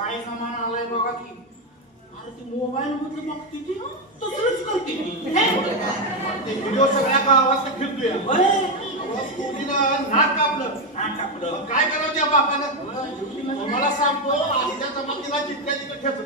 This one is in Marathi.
काय सामान आलाय बघा की. अरे ती मोबाईल मध्ये बघते ती तसंच करते. ते व्हिडिओ सगळ्या गावात फिरतोय. नाक कापलं काय करावं त्या बापानं. मला सांगतो आधीच्या जमातीला जितक्या तिथं ठेच